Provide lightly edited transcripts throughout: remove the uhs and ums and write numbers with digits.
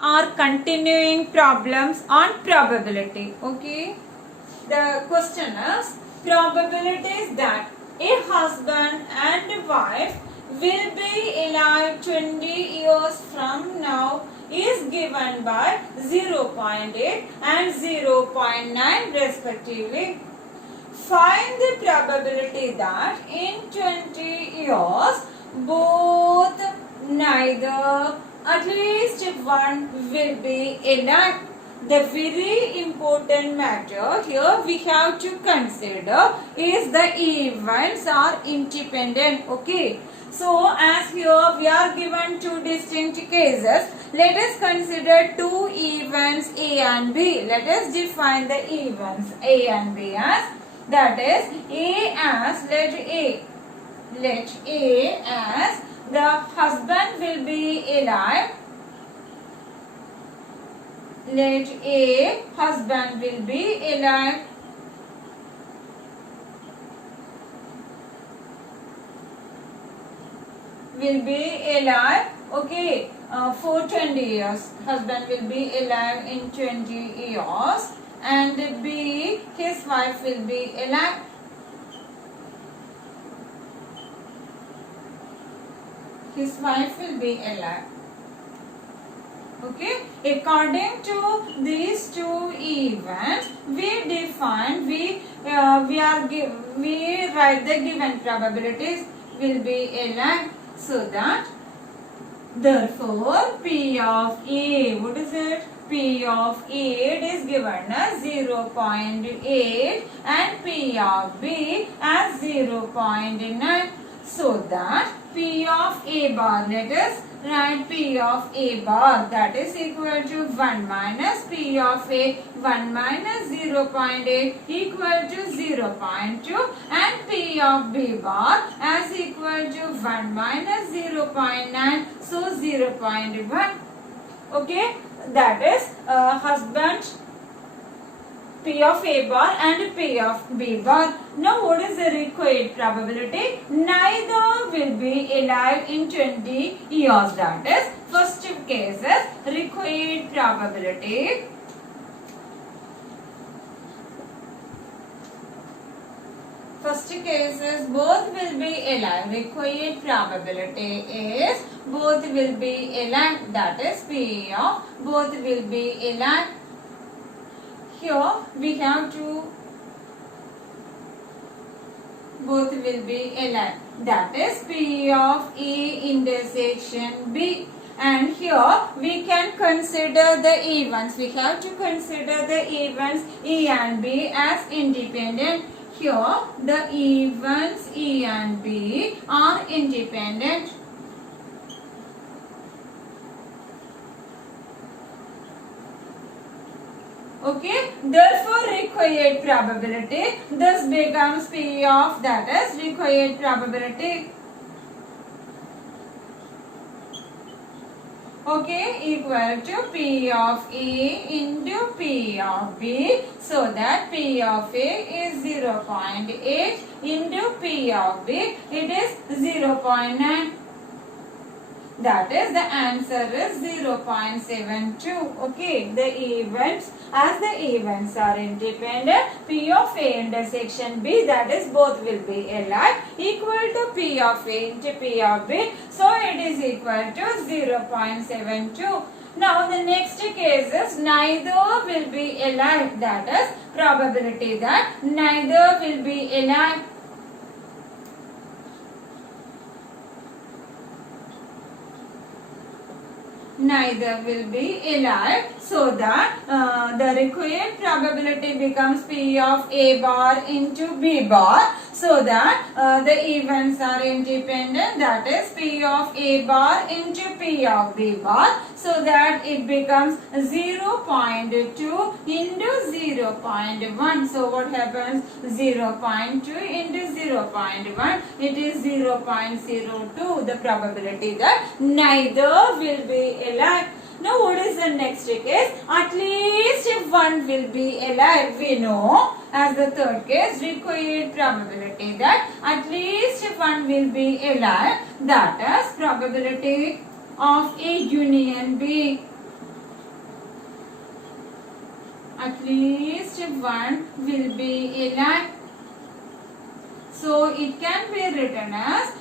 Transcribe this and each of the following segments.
Are continuing problems on probability. Okay, the question is probabilities that a husband and wife will be alive 20 years from now is given by 0.8 and 0.9 respectively. Find the probability that in 20 years both, neither, at least one will be alive. The very important matter here we have to consider is the events are independent. Okay. So as here we are given two distinct cases. Let us consider two events A and B. Let us define the events A and B as, that is A as, let A as the husband will be alive. Let A husband will be alive. Will be alive. Okay. For 20 years. Husband will be alive in 20 years. And B, his wife will be alive. His wife will be alive. Okay. According to these two events, we write the given probabilities will be alive. So that therefore P of A, what is it? P of A is given as 0.8 and P of B as 0.9. So that P of A bar, let us write P of A bar, that is equal to 1 minus P of A, 1 minus 0.8 equal to 0.2 and P of B bar as equal to 1 minus 0.9, so 0.1. Okay, that is husband P of A bar and P of B bar. Now what is the required probability? Neither will be alive in 20 years. That is first case is required probability. First case is both will be alive. Required probability is both will be alive. That is P of both will be alive. Here we have to both will be alive. That is P of A intersection B. And here we can consider the events. We have to consider the events A and B as independent. Here the events A and B are independent. Okay, therefore required probability, this becomes P of, that is required probability. Okay, equal to P of A into P of B, so that P of A is 0.8 into P of B, it is 0.9. That is the answer is 0.72. Okay, the events, as the events are independent, P of A intersection B, that is both will be alive, equal to P of A into P of B. So it is equal to 0.72. Now the next case is neither will be alive. That is probability that neither will be alive. Neither will be alive, so that the required probability becomes P of A bar into B bar, so that the events are independent, that is P of A bar into P of B bar, so that it becomes 0.2 into 0.1. So what happens? 0.2 into 0.1, it is 0.02, the probability that neither will be alive. Now what is the next case? At least if one will be alive, we know as the third case, required probability that at least if one will be alive, that is probability of A union B. at least one will be a line. So it can be written as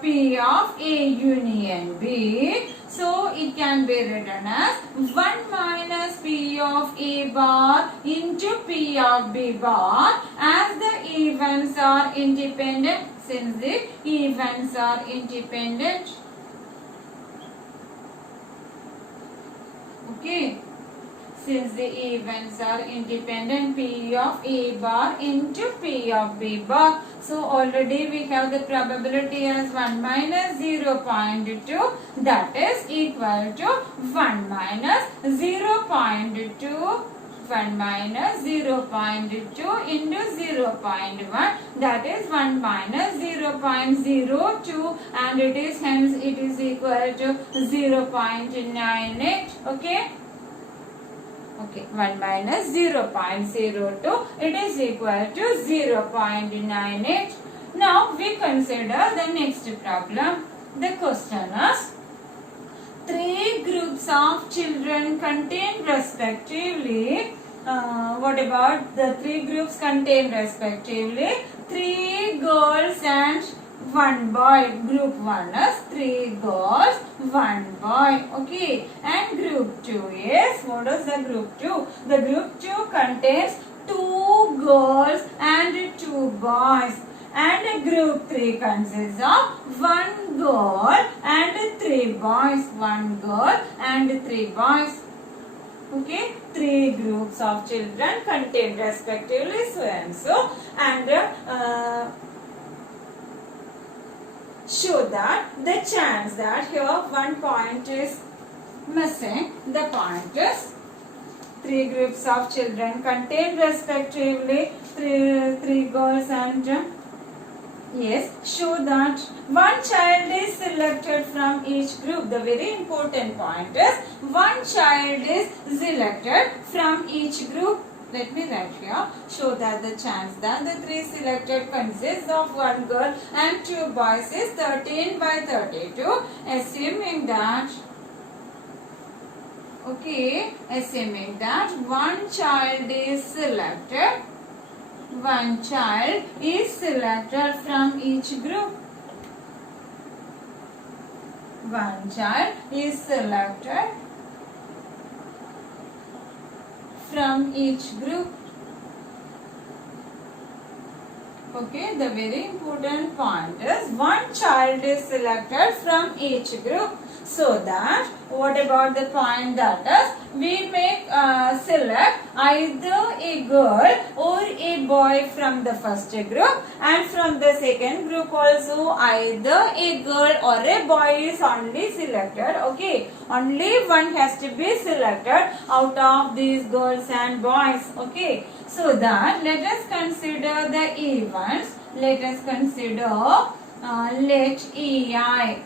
P of A union B. So it can be written as 1 minus P of A bar into P of B bar, as the events are independent, since the events are independent. Okay. Since the events are independent, P of A bar into P of B bar. So already we have the probability as 1 minus 0.2, that is equal to 1 minus 0.2, 1 minus 0.2 into 0.1, that is 1 minus 0.02, and it is hence it is equal to 0.98. Okay. Okay, 1 minus 0.02, it is equal to 0.98. Now we consider the next problem. The question is, 3 groups of children contain respectively, what about the 3 groups contain respectively? 3 girls and 1 boy. Group 1 is 3 girls, 1 boy. Okay. And group 2 is, what is the group 2? The group 2 contains 2 girls and 2 boys. And group 3 consists of 1 girl and 3 boys. 1 girl and 3 boys. Okay. 3 groups of children contain respectively so and so. And show that the chance that here 1 point is missing. The point is 3 groups of children contain respectively 3 girls and yes, show that 1 child is selected from each group. The very important point is 1 child is selected from each group. Let me write here. Show that the chance that the 3 selected consists of 1 girl and 2 boys is 13 by 32. Assuming that, okay, assuming that 1 child is selected, 1 child is selected from each group. 1 child is selected from each group. Okay, the very important point is 1 child is selected from each group. So that, what about the point that is, we make select either a girl or a boy from the first group, and from the second group also either a girl or a boy is only selected. Okay, only one has to be selected out of these girls and boys. Okay, so that let us consider the events. Let us consider let EI.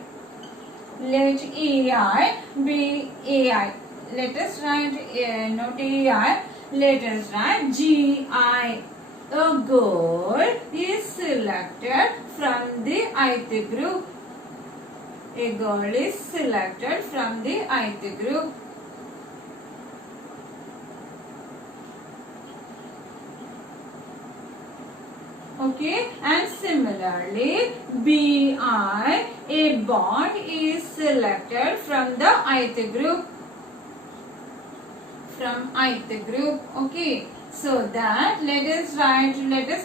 Let EI be AI. Let us write not EI. Let us write GI. A girl is selected from the ith group. A girl is selected from the ith group. Okay, and similarly BI, a boy is selected from the ith group. From ith group. Okay, so that let us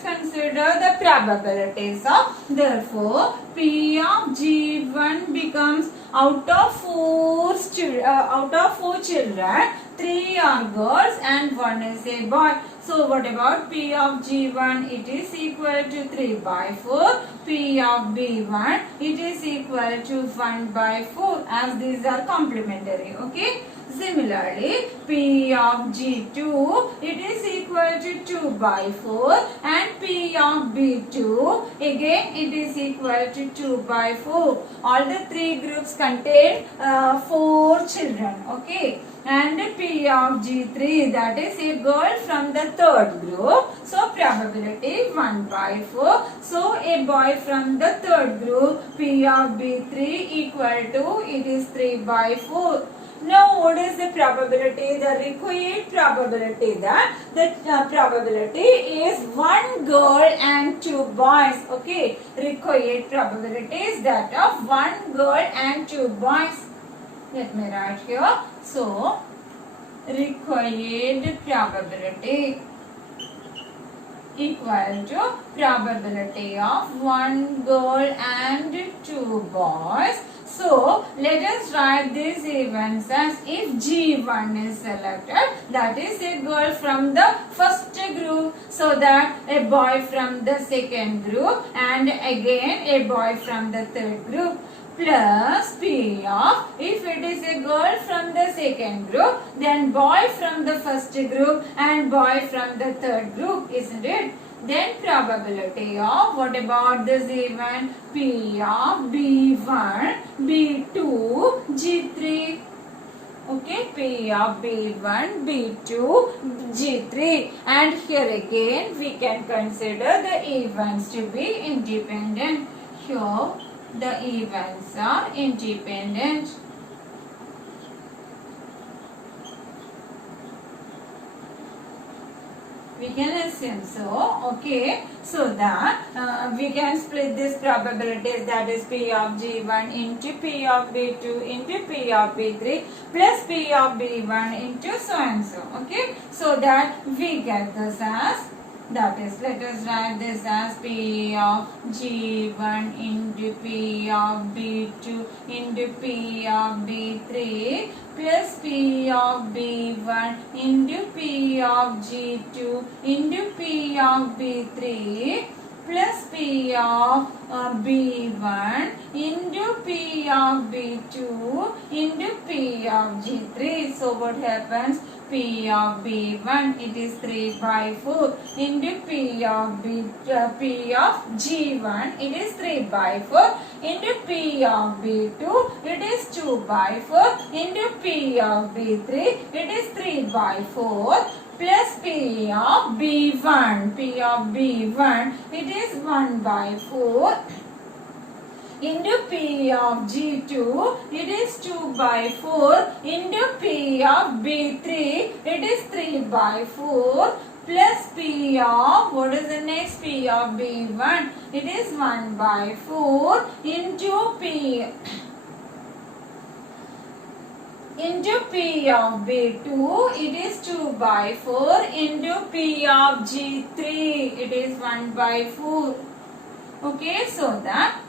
consider the probabilities of, therefore P of G1 becomes out of 4 children 3 are girls and 1 is a boy. So what about P of G1? It is equal to 3 by 4. P of B1, it is equal to 1 by 4, as these are complementary. Okay. Similarly, P of G2, it is equal to 2 by 4, and P of B2, again it is equal to 2 by 4. All the 3 groups contain 4 children. Okay. And P of G3, that is a girl from the third group. So probability 1 by 4. So a boy from the third group, P of B3 equal to, it is 3 by 4. Now what is the probability? The required probability that the probability is one girl and two boys. Okay, required probability is that of one girl and two boys. Let me write here. So required probability equal to probability of one girl and two boys. So let us write these events as if G1 is selected, that is a girl from the first group, so that a boy from the second group and again a boy from the third group, plus P of, if it is a girl from the second group, then boy from the first group and boy from the third group, isn't it? Then probability of, what about this event? P of B1, B2, G3. Okay, P of B1, B2, G3. And here again we can consider the events to be independent. Here the events are independent. We can assume so. Okay, so that we can split this probabilities, that is P of G1 into P of B2 into P of B3 plus P of B1 into so and so. Okay, so that we get this as, that is, let us write this as P of G1 into P of B2 into P of B3 plus P of B1 into P of G2 into P of B3 plus P of B1 into P of B2 into P of G3. So what happens? P of B1, it is 3 by 4 into P of G1, it is 3 by 4 into P of B2, it is 2 by 4 into P of B3, it is 3 by 4 plus P of B1, it is 1 by 4 into P of G2, it is 2 by 4 into P of B3, it is 3 by 4 plus P of, what is the next? P of B1, it is 1 by 4 into P of B2, it is 2 by 4 into P of G3, it is 1 by 4. Okay, so that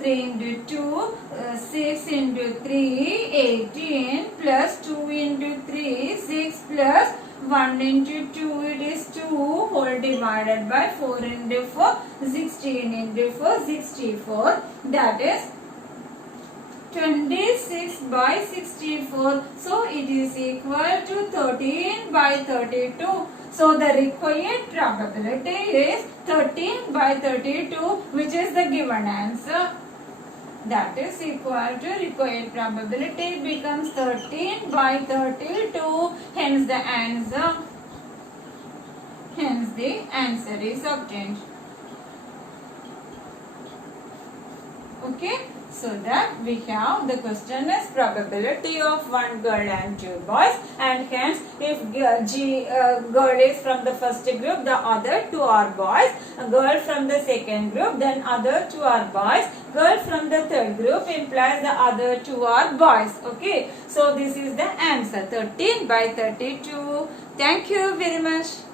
3 into 2, 6 into 3, 18 plus 2 into 3, 6 plus 1 into 2, it is 2 whole divided by 4 into 4, 16 into 4, 64, that is 26 by 64. So it is equal to 13 by 32. So the required probability is 13 by 32, which is the given answer. That is equal to required probability becomes 13 by 32. Hence the answer. Hence the answer is obtained. Okay. So that we have the question is probability of one girl and two boys, and hence if girl is from the first group, the other two are boys. A girl from the second group, then other two are boys. Girl from the third group implies the other two are boys. Okay. So this is the answer, 13 by 32. Thank you very much.